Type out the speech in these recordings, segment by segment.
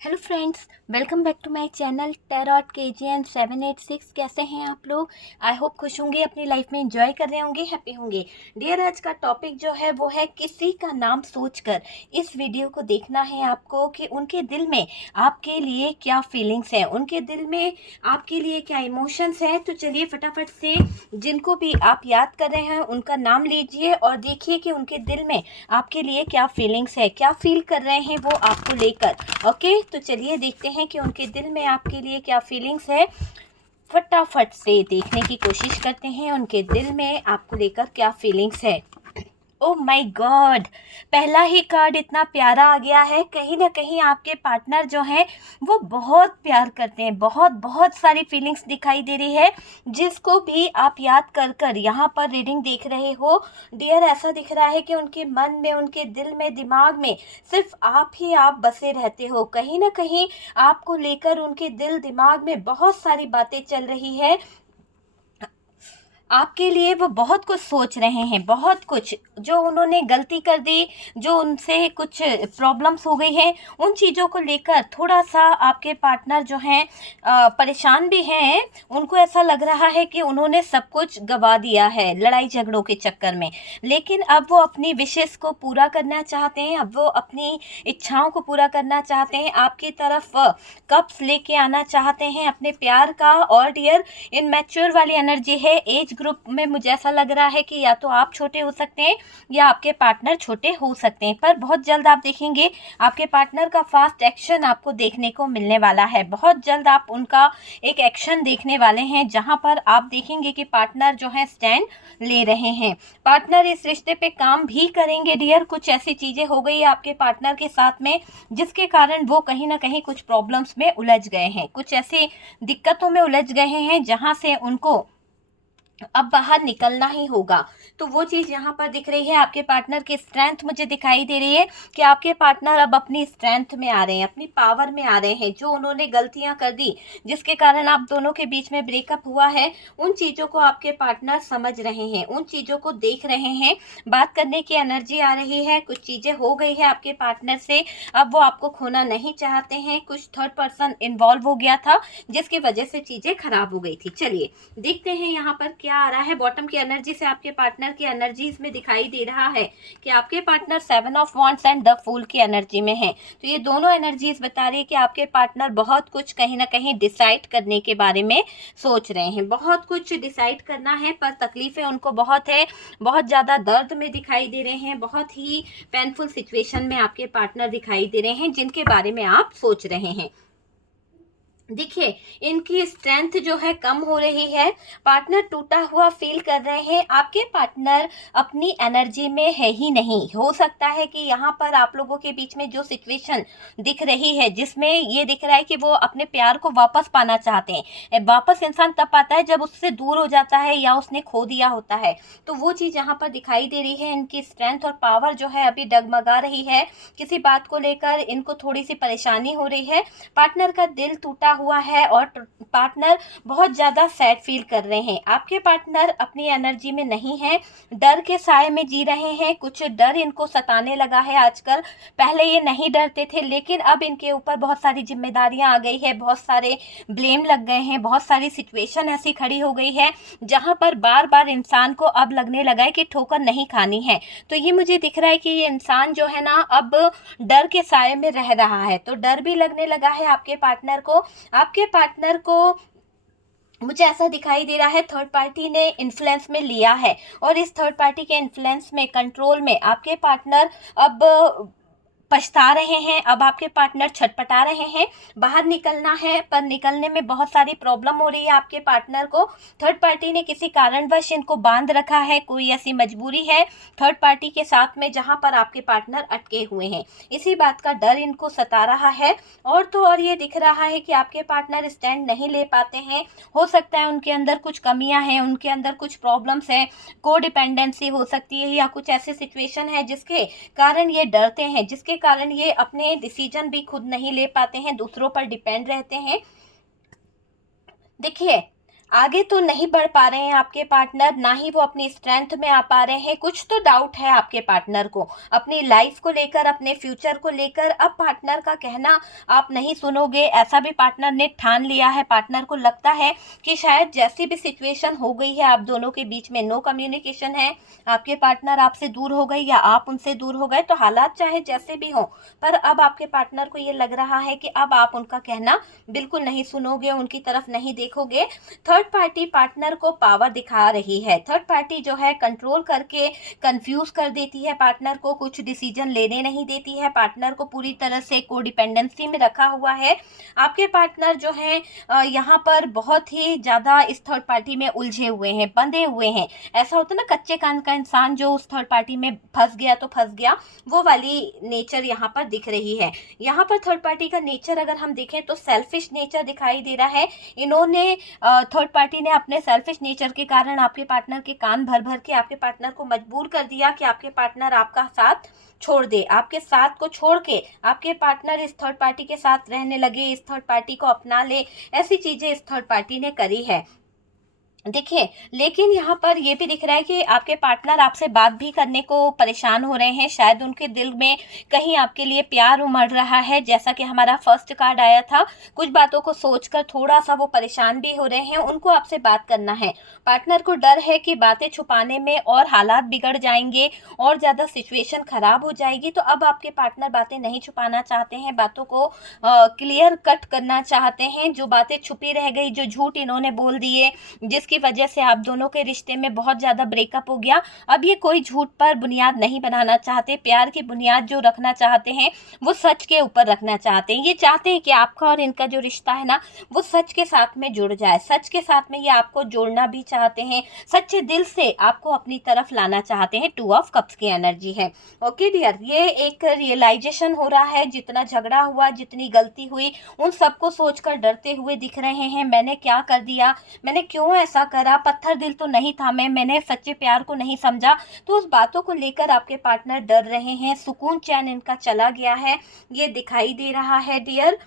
Hello friends, welcome back to my channel tarot KGN 786। कैसे हैं आप लोग? आई होप खुश होंगे, अपनी लाइफ में एंजॉय कर रहे होंगे, हैप्पी होंगे। डियर, आज का टॉपिक जो है वो है किसी का नाम सोचकर। इस वीडियो को देखना है आपको कि उनके दिल में आपके लिए क्या फीलिंग्स हैं, उनके दिल में आपके लिए क्या इमोशंस हैं। तो चलिए फटाफट से जिनको भी आप याद कर रहे हैं उनका नाम लीजिए और देखिए कि उनके दिल में आपके लिए क्या फीलिंग्स है, क्या फील कर रहे हैं वो आपको लेकर। ओके, तो चलिए देखते हैं कि उनके दिल में आपके लिए क्या फीलिंग्स है। फटाफट से देखने की कोशिश करते हैं उनके दिल में आपको लेकर क्या फीलिंग्स है। ओह माय गॉड, पहला ही कार्ड इतना प्यारा आ गया है। कहीं ना कहीं आपके पार्टनर जो हैं वो बहुत प्यार करते हैं, बहुत बहुत सारी फीलिंग्स दिखाई दे रही है। जिसको भी आप याद कर कर यहाँ पर रीडिंग देख रहे हो डियर, ऐसा दिख रहा है कि उनके मन में, उनके दिल में, दिमाग में सिर्फ आप ही आप बसे रहते हो। कहीं ना कहीं आपको लेकर उनके दिल दिमाग में बहुत सारी बातें चल रही है। आपके लिए वो बहुत कुछ सोच रहे हैं, बहुत कुछ जो उन्होंने गलती कर दी, जो उनसे कुछ प्रॉब्लम्स हो गई हैं, उन चीज़ों को लेकर थोड़ा सा आपके पार्टनर जो हैं परेशान भी हैं। उनको ऐसा लग रहा है कि उन्होंने सब कुछ गवा दिया है लड़ाई झगड़ों के चक्कर में। लेकिन अब वो अपनी विशेस को पूरा करना चाहते हैं, अब वो अपनी इच्छाओं को पूरा करना चाहते हैं, आपकी तरफ कप्स लेके आना चाहते हैं अपने प्यार का। और डियर, इनमैच्योर वाली एनर्जी है। एज ग्रुप में मुझे ऐसा लग रहा है कि या तो आप छोटे हो सकते हैं या आपके पार्टनर छोटे हो सकते हैं, पर बहुत जल्द आप देखेंगे आपके पार्टनर का फास्ट एक्शन आपको देखने को मिलने वाला है। बहुत जल्द आप उनका एक एक्शन देखने वाले हैं जहां पर आप देखेंगे कि पार्टनर जो है स्टैंड ले रहे हैं। पार्टनर इस रिश्ते पे काम भी करेंगे डियर। कुछ ऐसी चीजें हो गई है आपके पार्टनर के साथ में जिसके कारण वो कहीं ना कहीं कुछ प्रॉब्लम्स में उलझ गए हैं, कुछ ऐसी दिक्कतों में उलझ गए हैं जहां से उनको अब बाहर निकलना ही होगा। तो वो चीज़ यहाँ पर दिख रही है। आपके पार्टनर की स्ट्रेंथ मुझे दिखाई दे रही है कि आपके पार्टनर अब अपनी स्ट्रेंथ में आ रहे हैं, अपनी पावर में आ रहे हैं। जो उन्होंने गलतियाँ कर दी जिसके कारण आप दोनों के बीच में ब्रेकअप हुआ है, उन चीज़ों को आपके पार्टनर समझ रहे हैं, उन चीज़ों को देख रहे हैं। बात करने की एनर्जी आ रही है। कुछ चीज़ें हो गई है आपके पार्टनर से, अब वो आपको खोना नहीं चाहते हैं। कुछ थर्ड पर्सन इन्वॉल्व हो गया था जिसकी वजह से चीज़ें खराब हो गई थी। चलिए देखते हैं यहाँ पर क्या आ रहा है। बॉटम की एनर्जी से आपके पार्टनर की एनर्जी इसमें दिखाई दे रहा है कि आपके partner 7 of wands and the fool की एनर्जी में है। तो ये दोनों एनर्जीज बता रही है कि आपके पार्टनर बहुत कुछ कहीं ना कहीं डिसाइड करने के बारे में सोच रहे हैं। बहुत कुछ डिसाइड करना है पर तकलीफें उनको बहुत है, बहुत ज़्यादा दर्द में दिखाई दे रहे हैं, बहुत ही पेनफुल सिचुएशन में आपके पार्टनर दिखाई दे रहे हैं जिनके बारे में आप सोच रहे हैं। देखिए, इनकी स्ट्रेंथ जो है कम हो रही है, पार्टनर टूटा हुआ फील कर रहे हैं। आपके पार्टनर अपनी एनर्जी में है ही नहीं। हो सकता है कि यहाँ पर आप लोगों के बीच में जो सिचुएशन दिख रही है जिसमें ये दिख रहा है कि वो अपने प्यार को वापस पाना चाहते हैं। वापस इंसान तब पाता है जब उससे दूर हो जाता है या उसने खो दिया होता है। तो वो चीज़ यहाँ पर दिखाई दे रही है। इनकी स्ट्रेंथ और पावर जो है अभी डगमगा रही है। किसी बात को लेकर इनको थोड़ी सी परेशानी हो रही है। पार्टनर का दिल टूटा हुआ है और पार्टनर बहुत ज़्यादा सैड फील कर रहे हैं। आपके पार्टनर अपनी एनर्जी में नहीं है, डर के साए में जी रहे हैं। कुछ डर इनको सताने लगा है आजकल। पहले ये नहीं डरते थे लेकिन अब इनके ऊपर बहुत सारी जिम्मेदारियां आ गई है, बहुत सारे ब्लेम लग गए हैं, बहुत सारी सिचुएशन ऐसी खड़ी हो गई है जहां पर बार बार इंसान को अब लगने लगा है कि ठोकर नहीं खानी है। तो ये मुझे दिख रहा है कि ये इंसान जो है ना अब डर के साए में रह रहा है। तो डर भी लगने लगा है आपके पार्टनर को। आपके पार्टनर को मुझे ऐसा दिखाई दे रहा है थर्ड पार्टी ने इन्फ्लुएंस में लिया है और इस थर्ड पार्टी के इन्फ्लुएंस में, कंट्रोल में आपके पार्टनर अब पछता रहे हैं। अब आपके पार्टनर छटपटा रहे हैं। बाहर निकलना है पर निकलने में बहुत सारी प्रॉब्लम हो रही है आपके पार्टनर को। थर्ड पार्टी ने किसी कारणवश इनको बांध रखा है, कोई ऐसी मजबूरी है थर्ड पार्टी के साथ में जहां पर आपके पार्टनर अटके हुए हैं। इसी बात का डर इनको सता रहा है। और तो और ये दिख रहा है कि आपके पार्टनर स्टैंड नहीं ले पाते हैं। हो सकता है उनके अंदर कुछ कमियां हैं, उनके अंदर कुछ प्रॉब्लम्स हैं, को डिपेंडेंसी हो सकती है या कुछ ऐसी सिचुएशन है जिसके कारण ये डरते हैं, जिसके कारण ये अपने डिसीजन भी खुद नहीं ले पाते हैं, दूसरों पर डिपेंड रहते हैं। देखिए, आगे तो नहीं बढ़ पा रहे हैं आपके पार्टनर, ना ही वो अपनी स्ट्रेंथ में आ पा रहे हैं। कुछ तो डाउट है आपके पार्टनर को अपनी लाइफ को लेकर, अपने फ्यूचर को लेकर। अब पार्टनर का कहना आप नहीं सुनोगे, ऐसा भी पार्टनर ने ठान लिया है। पार्टनर को लगता है कि शायद जैसी भी सिचुएशन हो गई है, आप दोनों के बीच में नो कम्युनिकेशन है, आपके पार्टनर आपसे दूर हो गए या आप उनसे दूर हो गए, तो हालात चाहे जैसे भी हों, पर अब आपके पार्टनर को ये लग रहा है कि अब आप उनका कहना बिल्कुल नहीं सुनोगे, उनकी तरफ नहीं देखोगे। थर्ड पार्टी पार्टनर को पावर दिखा रही है। थर्ड पार्टी जो है कंट्रोल करके कंफ्यूज कर देती है पार्टनर को, कुछ डिसीजन लेने नहीं देती है, पार्टनर को पूरी तरह से कोडिपेंडेंसी में रखा हुआ है। आपके पार्टनर जो है यहाँ पर बहुत ही ज़्यादा इस थर्ड पार्टी में उलझे हुए हैं, बंधे हुए हैं। ऐसा होता है ना, कच्चे कान का इंसान जो उस थर्ड पार्टी में फंस गया तो फंस गया, वो वाली नेचर यहाँ पर दिख रही है। यहाँ पर थर्ड पार्टी का नेचर अगर हम देखें तो सेल्फिश नेचर दिखाई दे रहा है। इन्होंने थर्ड पार्टी ने अपने सेल्फिश नेचर के कारण आपके पार्टनर के कान भर भर के आपके पार्टनर को मजबूर कर दिया कि आपके पार्टनर आपका साथ छोड़ दे। आपके साथ को छोड़ के आपके पार्टनर इस थर्ड पार्टी के साथ रहने लगे, इस थर्ड पार्टी को अपना ले, ऐसी चीजें इस थर्ड पार्टी ने करी है। देखिए, लेकिन यहाँ पर ये भी दिख रहा है कि आपके पार्टनर आपसे बात भी करने को परेशान हो रहे हैं। शायद उनके दिल में कहीं आपके लिए प्यार उमड़ रहा है, जैसा कि हमारा फर्स्ट कार्ड आया था। कुछ बातों को सोचकर थोड़ा सा वो परेशान भी हो रहे हैं, उनको आपसे बात करना है। पार्टनर को डर है कि बातें छुपाने में और हालात बिगड़ जाएंगे और ज़्यादा सिचुएशन खराब हो जाएगी। तो अब आपके पार्टनर बातें नहीं छुपाना चाहते हैं, बातों को क्लियर कट करना चाहते हैं। जो बातें छुपी रह गई, जो झूठ इन्होंने बोल दिए, जिसकी वजह से आप दोनों के रिश्ते में बहुत ज़्यादा ब्रेकअप हो गया, अब ये कोई झूठ पर बुनियाद नहीं बनाना चाहते। प्यार की बुनियाद जो रखना चाहते हैं वो सच के ऊपर रखना चाहते हैं। ये चाहते हैं कि आपका और इनका जो रिश्ता है ना, वो सच के साथ में जुड़ जाए। सच के साथ में ये आपको जोड़ना भी चाहते हैं, सच्चे दिल से आपको अपनी तरफ लाना चाहते हैं। 2 ऑफ कप्स की एनर्जी है। ओके डियर, ये एक रियलाइजेशन हो रहा है। जितना झगड़ा हुआ, जितनी गलती हुई, उन सबको सोचकर डरते हुए दिख रहे हैं। मैंने क्या कर दिया, मैंने क्यों ऐसा करा, पत्थर दिल तो नहीं था मैंने सच्चे प्यार को नहीं समझा। तो उस बातों को लेकर आपके पार्टनर डर रहे हैं। सुकून चैन इनका चला गया है, ये दिखाई दे रहा है डियर।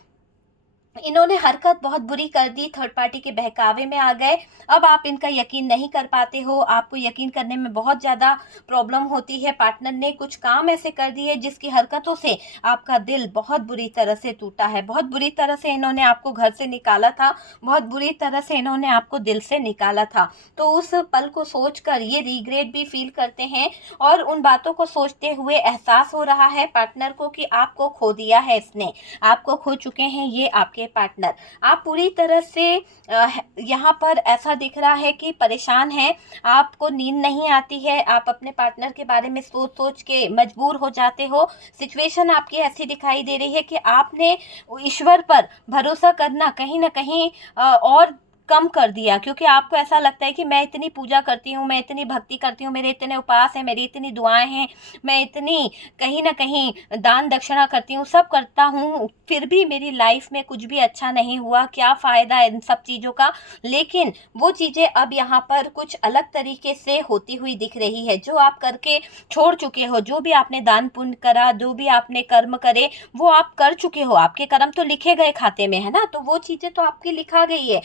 इन्होंने हरकत बहुत बुरी कर दी, थर्ड पार्टी के बहकावे में आ गए। अब आप इनका यकीन नहीं कर पाते हो, आपको यकीन करने में बहुत ज़्यादा प्रॉब्लम होती है। पार्टनर ने कुछ काम ऐसे कर दिए जिसकी हरकतों से आपका दिल बहुत बुरी तरह से टूटा है। बहुत बुरी तरह से इन्होंने आपको घर से निकाला था, बहुत बुरी तरह से इन्होंने आपको दिल से निकाला था। तो उस पल को सोचकर ये रिग्रेट भी फील करते हैं और उन बातों को सोचते हुए एहसास हो रहा है पार्टनर को कि आपको खो दिया है इसने, आपको खो चुके हैं ये आपके पार्टनर। आप पूरी तरह से यहाँ पर ऐसा दिख रहा है कि परेशान हैं, आपको नींद नहीं आती है, आप अपने पार्टनर के बारे में सोच सोच के मजबूर हो जाते हो। सिचुएशन आपकी ऐसी दिखाई दे रही है कि आपने ईश्वर पर भरोसा करना कहीं ना कहीं और कम कर दिया, क्योंकि आपको ऐसा लगता है कि मैं इतनी पूजा करती हूँ, मैं इतनी भक्ति करती हूँ, मेरे इतने उपास हैं, मेरी इतनी दुआएं हैं, मैं इतनी कहीं ना कहीं दान दक्षिणा करती हूँ, सब करता हूँ, फिर भी मेरी लाइफ में कुछ भी अच्छा नहीं हुआ। क्या फ़ायदा इन सब चीज़ों का। लेकिन वो चीज़ें अब यहाँ पर कुछ अलग तरीके से होती हुई दिख रही है। जो आप करके छोड़ चुके हो, जो भी आपने दान पुण्य करा, जो भी आपने कर्म करे, वो आप कर चुके हो। आपके कर्म तो लिखे गए खाते में, है ना, तो वो चीज़ें तो आपकी लिखा गई है।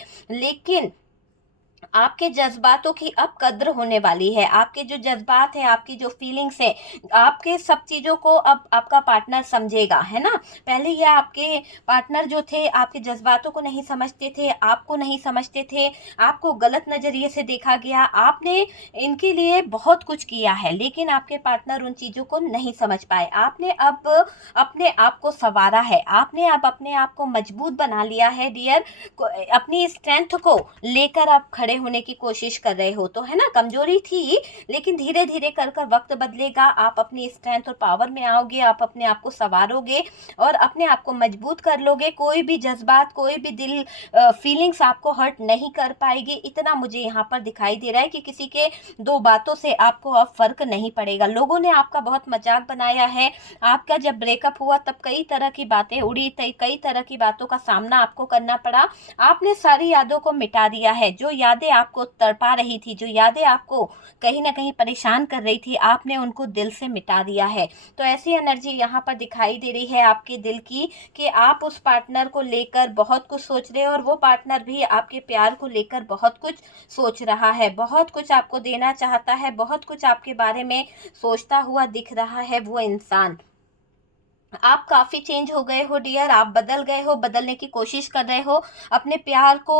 लेकिन आपके जज्बातों की अब कद्र होने वाली है। आपके जो जज्बात हैं, आपकी जो फीलिंग्स है, आपके सब चीज़ों को अब आपका पार्टनर समझेगा, है ना। पहले ये आपके पार्टनर जो थे आपके जज्बातों को नहीं समझते थे, आपको नहीं समझते थे, आपको गलत नज़रिए से देखा गया। आपने इनके लिए बहुत कुछ किया है, लेकिन आपके पार्टनर उन चीज़ों को नहीं समझ पाए। आपने अब अपने आप को संवारा है, आपने अब अपने आप को मजबूत बना लिया है डियर। अपनी स्ट्रेंथ को लेकर आप खड़े होने की कोशिश कर रहे हो, तो है ना, कमजोरी थी, लेकिन धीरे धीरे कर कर वक्त बदलेगा, आप अपनी स्ट्रेंथ और पावर में आओगे, आप अपने आप को संवारोगे और अपने आप को मजबूत कर लोगे। कोई भी जज्बात, कोई भी दिल फीलिंग्स आपको हर्ट नहीं कर पाएगी। इतना मुझे यहाँ पर दिखाई दे रहा है कि किसी के 2 बातों से आपको अब फर्क नहीं पड़ेगा। लोगों ने आपका बहुत मजाक बनाया है, आपका जब ब्रेकअप हुआ तब कई तरह की बातें उड़ी, कई तरह की बातों का सामना आपको करना पड़ा। आपने सारी यादों को मिटा दिया है। जो यादें यादें आपको तड़पा रही थी, जो यादें आपको कहीं ना कहीं परेशान कर रही थी, आपने उनको दिल से मिटा दिया है। तो ऐसी एनर्जी यहाँ पर दिखाई दे रही है आपके दिल की, कि आप उस पार्टनर को लेकर बहुत कुछ सोच रहे हो, और वो पार्टनर भी आपके प्यार को लेकर बहुत कुछ सोच रहा है, बहुत कुछ आपको देना चाहता है, बहुत कुछ आपके बारे में सोचता हुआ दिख रहा है वो इंसान। आप काफ़ी चेंज हो गए हो डियर, आप बदल गए हो, बदलने की कोशिश कर रहे हो। अपने प्यार को,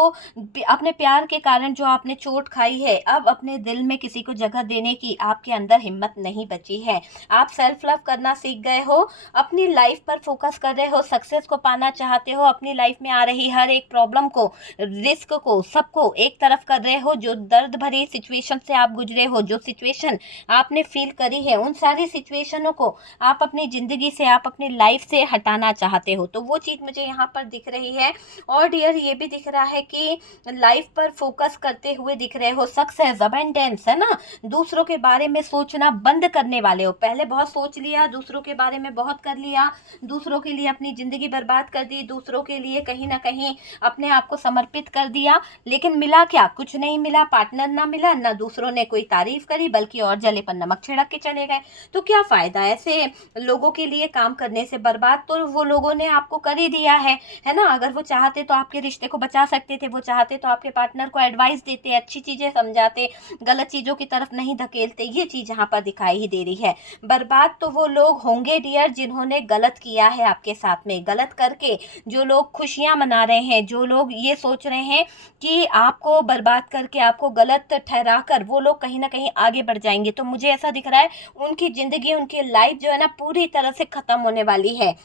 अपने प्यार के कारण जो आपने चोट खाई है, अब अपने दिल में किसी को जगह देने की आपके अंदर हिम्मत नहीं बची है। आप सेल्फ लव करना सीख गए हो, अपनी लाइफ पर फोकस कर रहे हो, सक्सेस को पाना चाहते हो, अपनी लाइफ में आ रही हर एक प्रॉब्लम को, रिस्क को, सबको एक तरफ कर रहे हो। जो दर्द भरी सिचुएशन से आप गुजरे हो, जो सिचुएशन आपने फील करी है, उन सारी सिचुएशनों को आप अपनी ज़िंदगी से, आप अपनी लाइफ से हटाना चाहते हो। तो वो चीज़ मुझे यहाँ पर दिख रही है। और डियर ये भी दिख रहा है कि लाइफ पर फोकस करते हुए दिख रहे हो, सक्सेस, अबंडेंस, है ना। दूसरों के बारे में सोचना बंद करने वाले हो। पहले बहुत सोच लिया, दूसरों के बारे में बहुत कर लिया, दूसरों के लिए अपनी ज़िंदगी बर्बाद कर दी, दूसरों के लिए कहीं ना कहीं अपने आप को समर्पित कर दिया, लेकिन मिला क्या? कुछ नहीं मिला। पार्टनर ना मिला, ना दूसरों ने कोई तारीफ करी, बल्कि और जले पर नमक छिड़क के चले गए। तो क्या फ़ायदा ऐसे लोगों के लिए काम करने से? बर्बाद तो वो लोगों ने आपको कर ही दिया है ना। अगर वो चाहते तो आपके रिश्ते को बचा सकते थे, वो चाहते तो आपके पार्टनर को एडवाइस देते, अच्छी चीज़ें समझाते, गलत चीज़ों की तरफ नहीं धकेलते। ये चीज़ यहाँ पर दिखाई ही दे रही है। बर्बाद तो वो लोग होंगे डियर जिन्होंने गलत किया है आपके साथ में। गलत करके जो लोग खुशियाँ मना रहे हैं, जो लोग ये सोच रहे हैं कि आपको बर्बाद करके, आपको गलत ठहरा कर वो लोग कहीं ना कहीं आगे बढ़ जाएंगे, तो मुझे ऐसा दिख रहा है उनकी ज़िंदगी, उनकी लाइफ जो है ना, पूरी तरह से ख़त्म होने वाली है।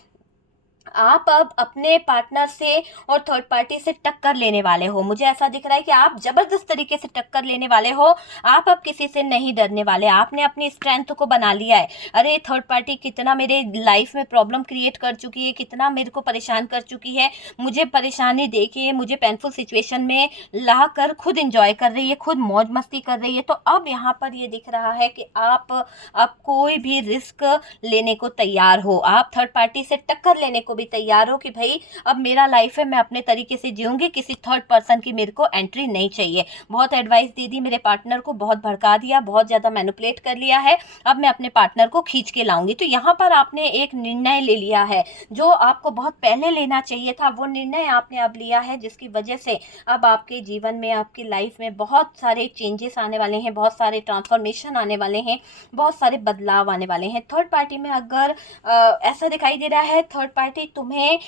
आप अब अपने पार्टनर से और थर्ड पार्टी से टक्कर लेने वाले हो। मुझे ऐसा दिख रहा है कि आप ज़बरदस्त तरीके से टक्कर लेने वाले हो। आप अब किसी से नहीं डरने वाले। आपने अपनी स्ट्रेंथ को बना लिया है। अरे थर्ड पार्टी कितना मेरे लाइफ में प्रॉब्लम क्रिएट कर चुकी है, कितना मेरे को परेशान कर चुकी है, मुझे परेशानी दे के, मुझे पेनफुल सिचुएशन में ला कर खुद इंजॉय कर रही है, खुद मौज मस्ती कर रही है। तो अब यहाँ पर ये दिख रहा है कि आप अब कोई भी रिस्क लेने को तैयार हो। आप थर्ड पार्टी से टक्कर लेने को भी तैयार हो कि भाई अब मेरा लाइफ है, मैं अपने तरीके से जीऊंगी, किसी थर्ड पर्सन की मेरे को एंट्री नहीं चाहिए। बहुत एडवाइस दे दी मेरे पार्टनर को, बहुत भड़का दिया, बहुत ज़्यादा मैनिपुलेट कर लिया है, अब मैं अपने पार्टनर को खींच के लाऊंगी। तो यहाँ पर आपने एक निर्णय ले लिया है जो आपको बहुत पहले लेना चाहिए था। वो निर्णय आपने अब लिया है, जिसकी वजह से अब आपके जीवन में, आपकी लाइफ में बहुत सारे चेंजेस आने वाले हैं, बहुत सारे ट्रांसफॉर्मेशन आने वाले हैं, बहुत सारे बदलाव आने वाले हैं। थर्ड पार्टी में अगर ऐसा दिखाई दे रहा है, थर्ड पार्टी तुम्हें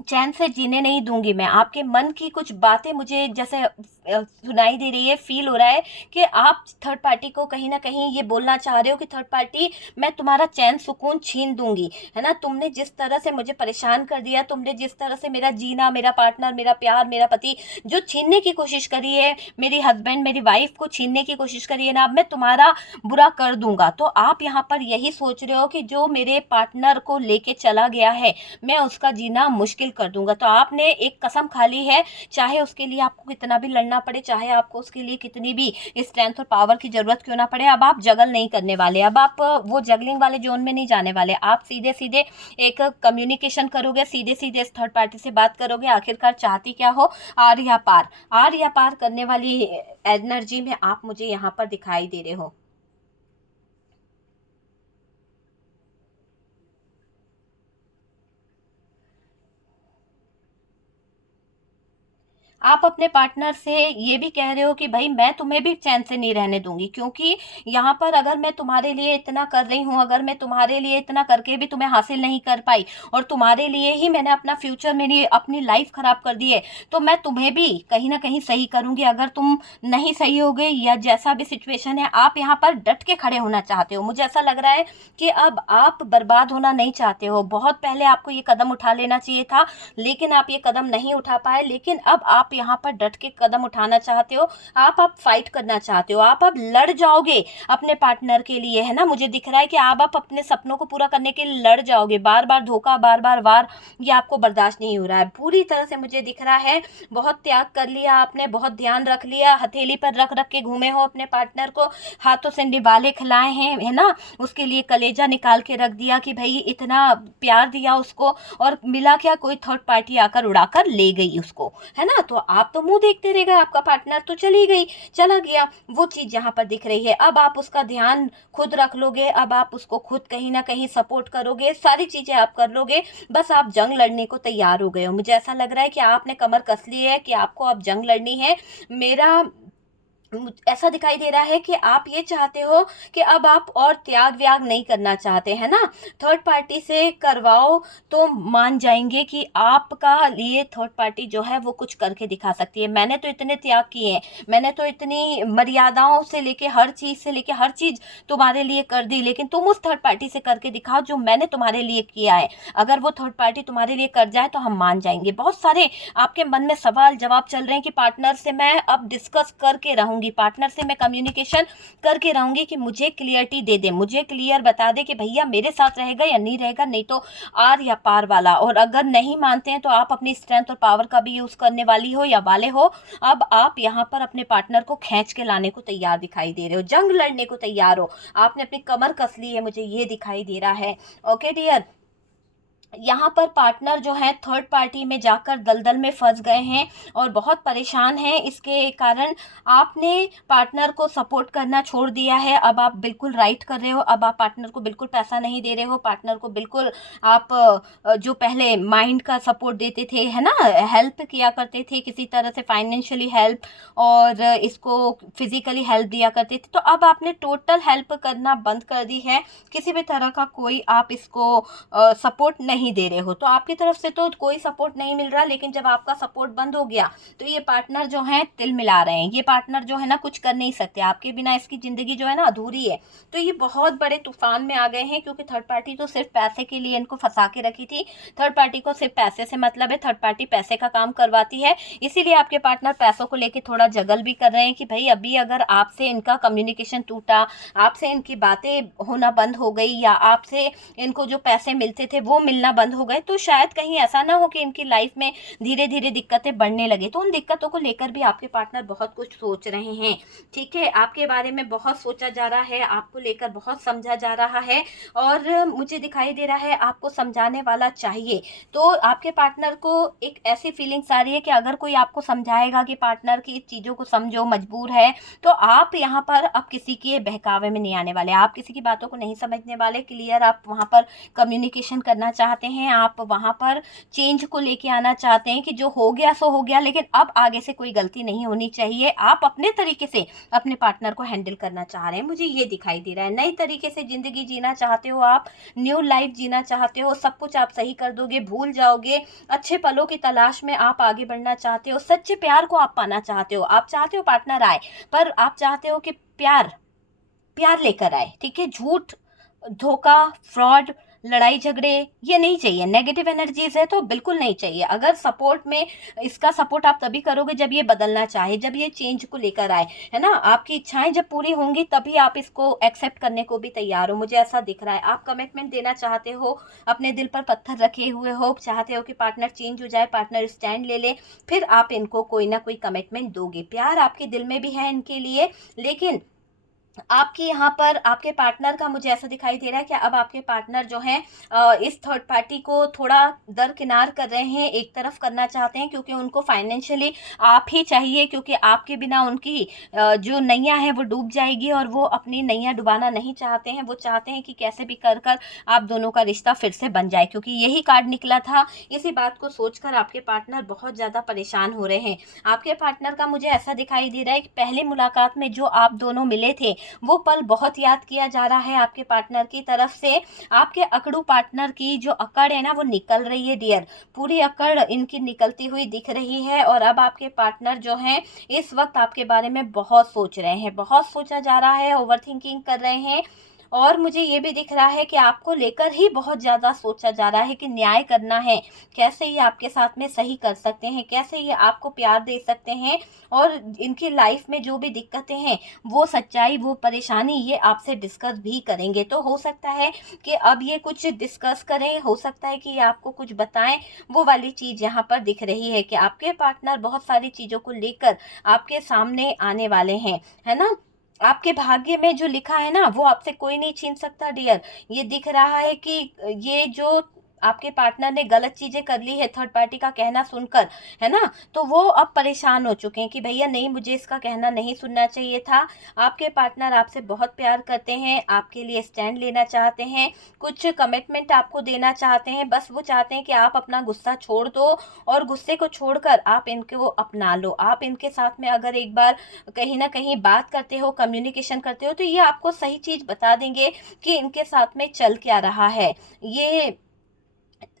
चैन से जीने नहीं दूंगी मैं। आपके मन की कुछ बातें मुझे जैसे सुनाई दे रही है, फील हो रहा है कि आप थर्ड पार्टी को कहीं ना कहीं ये बोलना चाह रहे हो कि थर्ड पार्टी, मैं तुम्हारा चैन सुकून छीन दूंगी, है ना। तुमने जिस तरह से मुझे परेशान कर दिया, तुमने जिस तरह से मेरा जीना, मेरा पार्टनर, मेरा प्यार, मेरा पति जो छीनने की कोशिश करी है, मेरी हस्बैंड, मेरी वाइफ को छीनने की कोशिश करी है ना, अब मैं तुम्हारा बुरा कर दूंगा। तो आप यहाँ पर यही सोच रहे हो कि जो मेरे पार्टनर को लेके चला गया है, मैं उसका जीना मुश्किल कर दूंगा। तो आपने एक कसम खा ली है, चाहे उसके लिए आपको कितना भी लड़ना पड़े, चाहे आपको उसके लिए कितनी भी स्ट्रेंथ और पावर की जरूरत क्यों ना पड़े, अब आप जगल नहीं करने वाले। अब आप वो जगलिंग वाले जोन में नहीं जाने वाले। आप सीधे सीधे एक कम्युनिकेशन करोगे, सीधे सीधे इस थर्ड पार्टी से बात करोगे। आखिरकार चाहती क्या हो? आर या पार, आर या पार करने वाली एनर्जी में आप मुझे यहाँ पर दिखाई दे रहे हो। आप अपने पार्टनर से ये भी कह रहे हो कि भाई मैं तुम्हें भी चैन से नहीं रहने दूंगी, क्योंकि यहाँ पर अगर मैं तुम्हारे लिए इतना कर रही हूँ, अगर मैं तुम्हारे लिए इतना करके भी तुम्हें हासिल नहीं कर पाई, और तुम्हारे लिए ही मैंने अपना फ्यूचर, मेरी अपनी लाइफ खराब कर दी है, तो मैं तुम्हें भी कहीं ना कहीं सही करूंगी। अगर तुम नहीं सही हो गए, या जैसा भी सिचुएशन है, आप यहाँ पर डट के खड़े होना चाहते हो। मुझे ऐसा लग रहा है कि अब आप बर्बाद होना नहीं चाहते हो। बहुत पहले आपको ये कदम उठा लेना चाहिए था, लेकिन आप ये कदम नहीं उठा पाए। लेकिन अब आप यहाँ पर डट के कदम उठाना चाहते हो। आप अब फाइट करना चाहते हो, आप अब लड़ जाओगे अपने पार्टनर के लिए, है ना। मुझे दिख रहा है कि आप अपने सपनों को पूरा करने के लिए लड़ जाओगे। बार बार धोखा, बार बार वार, ये आपको बर्दाश्त नहीं हो रहा है पूरी तरह से। मुझे दिख रहा है बहुत त्याग कर लिया आपने, बहुत ध्यान रख लिया, हथेली पर रख रख के घूमे हो अपने पार्टनर को, हाथों से निवाले खिलाए हैं, है ना। उसके लिए कलेजा निकाल के रख दिया कि भाई इतना प्यार दिया उसको, और मिला क्या? कोई थर्ड पार्टी आकर उड़ाकर ले गई उसको, है ना। तो आप तो मुंह देखते रह गए, आपका पार्टनर तो चला गया, वो चीज़ यहाँ पर दिख रही है। अब आप उसका ध्यान खुद रख लोगे, अब आप उसको खुद कहीं ना कहीं सपोर्ट करोगे, सारी चीज़ें आप कर लोगे, बस आप जंग लड़ने को तैयार हो गए हो। मुझे ऐसा लग रहा है कि आपने कमर कस ली है कि आपको अब जंग लड़नी है। मेरा ऐसा दिखाई दे रहा है कि आप ये चाहते हो कि अब आप और त्याग व्याग नहीं करना चाहते हैं ना, थर्ड पार्टी से करवाओ तो मान जाएंगे कि आपका लिए थर्ड पार्टी जो है वो कुछ करके दिखा सकती है। मैंने तो इतने त्याग किए हैं, मैंने तो इतनी मर्यादाओं से लेके हर चीज तुम्हारे लिए कर दी, लेकिन तुम उस थर्ड पार्टी से करके दिखाओ जो मैंने तुम्हारे लिए किया है। अगर वो थर्ड पार्टी तुम्हारे लिए कर जाए तो हम मान जाएंगे। बहुत सारे आपके मन में सवाल जवाब चल रहे हैं कि पार्टनर से मैं अब डिस्कस करके रहूंगी, पार्टनर से मैं कम्युनिकेशन करके रहूंगी कि मुझे क्लियरिटी दे दे, मुझे क्लियर बता दे कि भैया मेरे साथ रहेगा या नहीं रहेगा, नहीं तो आर या पार वाला। और अगर नहीं मानते हैं तो आप अपनी स्ट्रेंथ और पावर का भी यूज करने वाली हो या वाले हो। अब आप यहाँ पर अपने पार्टनर को खींच के लाने को तैयार दिखाई दे रहे हो, जंग लड़ने को तैयार हो, आपने अपनी कमर कस ली है, मुझे ये दिखाई दे रहा है। ओके डियर, यहाँ पर पार्टनर जो है थर्ड पार्टी में जाकर दलदल में फंस गए हैं और बहुत परेशान हैं। इसके कारण आपने पार्टनर को सपोर्ट करना छोड़ दिया है। अब आप बिल्कुल राइट कर रहे हो, अब आप पार्टनर को बिल्कुल पैसा नहीं दे रहे हो, पार्टनर को बिल्कुल आप जो पहले माइंड का सपोर्ट देते थे, है ना, हेल्प किया करते थे किसी तरह से, फाइनेंशियली हेल्प और इसको फिजिकली हेल्प दिया करते थे, तो अब आपने टोटल हेल्प करना बंद कर दी है। किसी भी तरह का कोई आप इसको सपोर्ट नहीं दे रहे हो, तो आपकी तरफ से तो कोई सपोर्ट नहीं मिल रहा। लेकिन जब आपका सपोर्ट बंद हो गया तो ये पार्टनर जो है तिल मिला रहे हैं, ये पार्टनर जो है ना कुछ कर नहीं सकते, आपके बिना इसकी जिंदगी जो है ना अधूरी है। तो ये बहुत बड़े तूफान में आ गए हैं, क्योंकि थर्ड पार्टी तो सिर्फ पैसे के लिए इनको फंसा के रखी थी। थर्ड पार्टी को सिर्फ पैसे से मतलब है, थर्ड पार्टी पैसे का काम करवाती है। इसीलिए आपके पार्टनर पैसों को लेके थोड़ा जगल भी कर रहे हैं कि भाई अभी अगर आपसे इनका कम्युनिकेशन टूटा, आपसे इनकी बातें होना बंद हो गई, या आपसे इनको जो पैसे मिलते थे वो मिलना बंद हो गए, तो शायद कहीं ऐसा ना हो कि इनकी लाइफ में धीरे धीरे दिक्कतें बढ़ने लगे। तो उन दिक्कतों को लेकर भी आपके पार्टनर बहुत कुछ सोच रहे हैं। ठीक है, आपके बारे में बहुत सोचा जा रहा है, आपको लेकर बहुत समझा जा रहा है, और मुझे दिखाई दे रहा है आपको समझाने वाला चाहिए। तो आपके पार्टनर को एक ऐसी फीलिंग्स आ रही है कि अगर कोई आपको समझाएगा कि पार्टनर की चीज़ों को समझो, मजबूर है, तो आप यहाँ पर अब किसी के बहकावे में नहीं आने वाले, आप किसी की बातों को नहीं समझने वाले। क्लियर आप वहाँ पर कम्युनिकेशन करना चाहते हैं, आप वहाँ पर चेंज को लेके आना चाहते हैं कि जो हो गया सो हो गया, लेकिन अब आगे से कोई गलती नहीं होनी चाहिए। आप अपने तरीके से अपने पार्टनर को हैंडल करना चाह रहे हैं, मुझे ये दिखाई दे रहा है। नई तरीके से जिंदगी जीना चाहते हो आप, न्यू लाइफ जीना चाहते हो, सब कुछ आप सही कर दोगे, भूल जाओगे, अच्छे पलों की तलाश में आप आगे बढ़ना चाहते हो, सच्चे प्यार को आप पाना चाहते हो। आप चाहते हो पार्टनर आए, पर आप चाहते हो कि प्यार प्यार लेकर आए। ठीक है, झूठ, धोखा, फ्रॉड, लड़ाई झगड़े ये नहीं चाहिए। नेगेटिव एनर्जीज है तो बिल्कुल नहीं चाहिए। अगर सपोर्ट में, इसका सपोर्ट आप तभी करोगे जब ये बदलना चाहे, जब ये चेंज को लेकर आए, है ना, आपकी इच्छाएं जब पूरी होंगी तभी आप इसको एक्सेप्ट करने को भी तैयार हो, मुझे ऐसा दिख रहा है। आप कमिटमेंट देना चाहते हो, अपने दिल पर पत्थर रखे हुए हो, चाहते हो कि पार्टनर चेंज हो जाए, पार्टनर स्टैंड ले ले, फिर आप इनको कोई ना कोई कमिटमेंट दोगे। प्यार आपके दिल में भी है इनके लिए, लेकिन आपकी यहाँ पर आपके पार्टनर का मुझे ऐसा दिखाई दे रहा है कि अब आपके पार्टनर जो हैं इस थर्ड पार्टी को थोड़ा दरकिनार कर रहे हैं, एक तरफ करना चाहते हैं, क्योंकि उनको फाइनेंशियली आप ही चाहिए, क्योंकि आपके बिना उनकी जो नैया है वो डूब जाएगी, और वो अपनी नैया डुबाना नहीं चाहते हैं। वो चाहते हैं कि कैसे भी कर कर आप दोनों का रिश्ता फिर से बन जाए, क्योंकि यही कार्ड निकला था। इसी बात को सोचकर आपके पार्टनर बहुत ज़्यादा परेशान हो रहे हैं। आपके पार्टनर का मुझे ऐसा दिखाई दे रहा है कि पहली मुलाकात में जो आप दोनों मिले थे वो पल बहुत याद किया जा रहा है आपके पार्टनर की तरफ से। आपके अकड़ू पार्टनर की जो अकड़ है ना वो निकल रही है डियर, पूरी अकड़ इनकी निकलती हुई दिख रही है। और अब आपके पार्टनर जो हैं इस वक्त आपके बारे में बहुत सोच रहे हैं, बहुत सोचा जा रहा है, ओवर थिंकिंग कर रहे हैं। और मुझे ये भी दिख रहा है कि आपको लेकर ही बहुत ज़्यादा सोचा जा रहा है कि न्याय करना है, कैसे ये आपके साथ में सही कर सकते हैं, कैसे ये आपको प्यार दे सकते हैं, और इनकी लाइफ में जो भी दिक्कतें हैं वो सच्चाई, वो परेशानी ये आपसे डिस्कस भी करेंगे। तो हो सकता है कि अब ये कुछ डिस्कस करें, हो सकता है कि ये आपको कुछ बताएं। वो वाली चीज़ यहाँ पर दिख रही है कि आपके पार्टनर बहुत सारी चीज़ों को लेकर आपके सामने आने वाले हैं, है ना। आपके भाग्य में जो लिखा है ना वो आपसे कोई नहीं छीन सकता डियर। ये दिख रहा है कि ये जो आपके पार्टनर ने गलत चीज़ें कर ली है थर्ड पार्टी का कहना सुनकर, है ना? तो वो अब परेशान हो चुके हैं कि भैया नहीं, मुझे इसका कहना नहीं सुनना चाहिए था। आपके पार्टनर आपसे बहुत प्यार करते हैं, आपके लिए स्टैंड लेना चाहते हैं, कुछ कमिटमेंट आपको देना चाहते हैं, बस वो चाहते हैं कि आप अपना गुस्सा छोड़ दो और गुस्से को छोड़कर आप इनको अपना लो। आप इनके साथ में अगर एक बार कहीं न कहीं बात करते हो, कम्युनिकेशन करते हो, तो ये आपको सही चीज़ बता देंगे कि इनके साथ में चल क्या रहा है। ये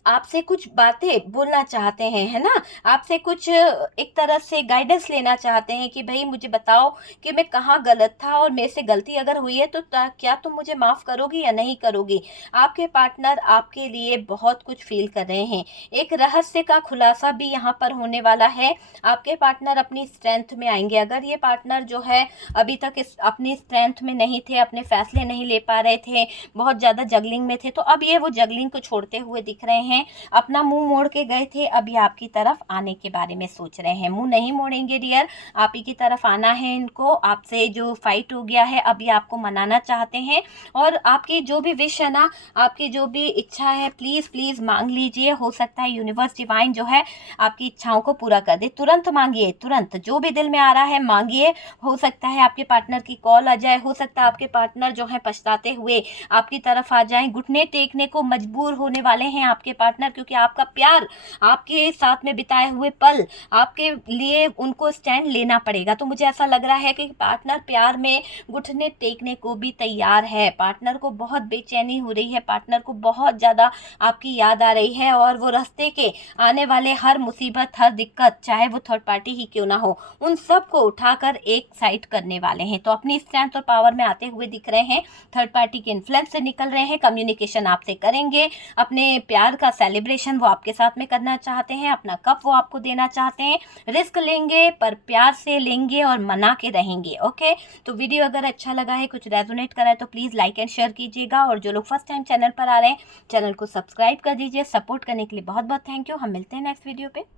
आपसे कुछ बातें बोलना चाहते हैं, है ना? आपसे कुछ एक तरह से गाइडेंस लेना चाहते हैं कि भई मुझे बताओ कि मैं कहाँ गलत था और मेरे से गलती अगर हुई है तो क्या तुम मुझे माफ़ करोगी या नहीं करोगी? आपके पार्टनर आपके लिए बहुत कुछ फ़ील कर रहे हैं। एक रहस्य का खुलासा भी यहाँ पर होने वाला है। आपके पार्टनर अपनी स्ट्रेंथ में आएँगे। अगर ये पार्टनर जो है अभी तक इस अपनी स्ट्रेंथ में नहीं थे, अपने फ़ैसले नहीं ले पा रहे थे, बहुत ज़्यादा जगलिंग में थे, तो अब ये वो जगलिंग को छोड़ते हुए दिख रहे हैं। अपना मुंह मोड़ के गए थे, अभी आपकी तरफ आने के बारे में सोच रहे हैं। मुंह नहीं मोड़ेंगे डियर, आप ही की तरफ आना है इनको। आपसे जो फाइट हो गया है अभी आपको मनाना चाहते हैं और आपकी जो भी विश है ना, आपकी जो भी इच्छा है, प्लीज़ प्लीज़ मांग लीजिए। हो सकता है यूनिवर्स डिवाइन जो है आपकी इच्छाओं को पूरा कर दे। तुरंत मांगिए, तुरंत जो भी दिल में आ रहा है मांगिए। हो सकता है आपके पार्टनर की कॉल आ जाए, हो सकता है आपके पार्टनर जो है पछताते हुए आपकी तरफ आ जाएं, घुटने टेकने को मजबूर होने वाले हैं आपके पार्टनर, क्योंकि आपका प्यार, आपके साथ में बिताए हुए पल, आपके लिए उनको स्टैंड लेना पड़ेगा। तो मुझे ऐसा लग रहा है कि पार्टनर प्यार में घुटने टेकने को भी तैयार है। पार्टनर को बहुत बेचैनी हो रही है, पार्टनर को बहुत ज़्यादा आपकी याद आ रही है और वो रास्ते के आने वाले हर मुसीबत, हर दिक्कत, चाहे वो थर्ड पार्टी ही क्यों ना हो, उन सब को उठाकर एक साइड करने वाले हैं। तो अपनी स्ट्रेंथ और पावर में आते हुए दिख रहे हैं, थर्ड पार्टी के इन्फ्लुएंस से निकल रहे हैं, कम्युनिकेशन आपसे करेंगे, अपने प्यार का सेलिब्रेशन वो आपके साथ में करना चाहते हैं, अपना कप वो आपको देना चाहते हैं। रिस्क लेंगे पर प्यार से लेंगे और मना के रहेंगे। ओके, तो वीडियो अगर अच्छा लगा है, कुछ रेजोनेट करा है तो प्लीज़ लाइक एंड शेयर कीजिएगा और जो लोग फर्स्ट टाइम चैनल पर आ रहे हैं, चैनल को सब्सक्राइब कर दीजिए। सपोर्ट करने के लिए बहुत बहुत थैंक यू। हम मिलते हैं नेक्स्ट वीडियो पे।